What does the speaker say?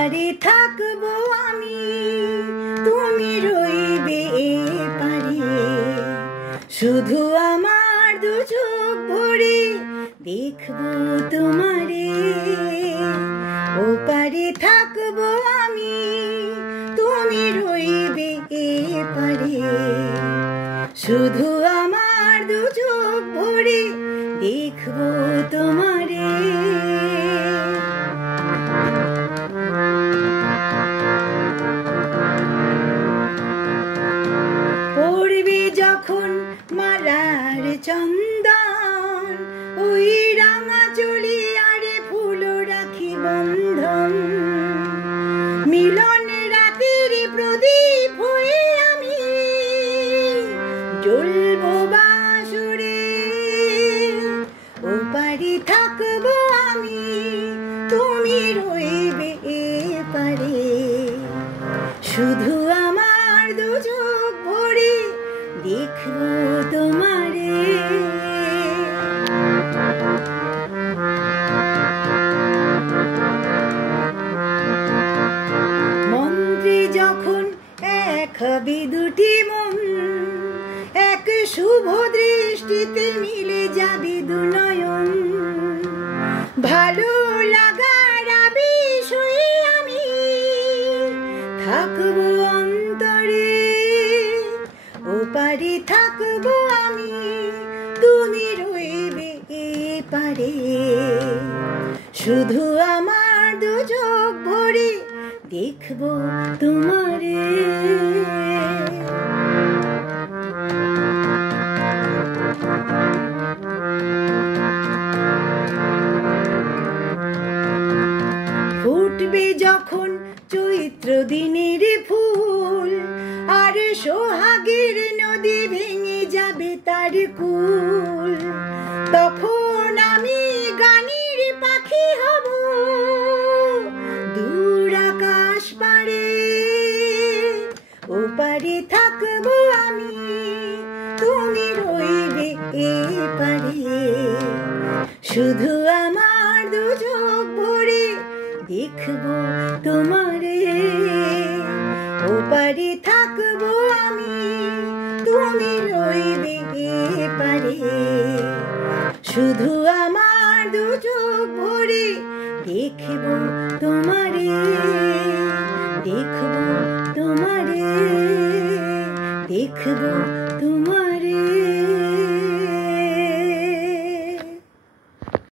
পারে থাকবো আমি, তুমি রইবে এপারে। শুধু আমার দু চোখ ভরে দেখবো তোমারে। ও পারে থাকবো আমি, তুমি রইবে এপারে। শুধু আমার দু চোখ ভরে দেখবো তোমারে। পড়বে যখন মালার চন্দন, ওই রাঙা চুলি আরে ফুল রাখি বন্ধন। মিলন রাতের প্রদীপ হয়ে আমি জ্বলবো বাসরে। ও পারে থাকবো আমি, তুমি রইবে এপারে। শুধু আমার দু চোখ ভরে দেখবো তোমারে। মন্ত্রে যখন এক হবে দুটি মন, এক শুভ দৃষ্টিতে মিলে যাবে দু নয়ন। ভালো লাগার আবেশ হয়ে আমি থাকবো অন্তরে। ও পারে থাকবো আমি, তুমি রইবে এপারে। শুধু আমার দু চোখ ভরে দেখবো তোমারে। ফুটবে যখন চৈত্র দিনের ফুল, আর সোহাগের নদী ভেঙে যাবে তার কুল। তখন আমি গানের পাখি হব দূর আকাশ পারে। ও পারে থাকবো আমি, তুমি রইবে এপারে। শুধু আমার দু চোখ ভরে দেখবো তোমারে। ও পারে থাকবো আমি, তুমি রইবে এপারে। শুধু আমার দু চোখ ভরে দেখবো তোমারে।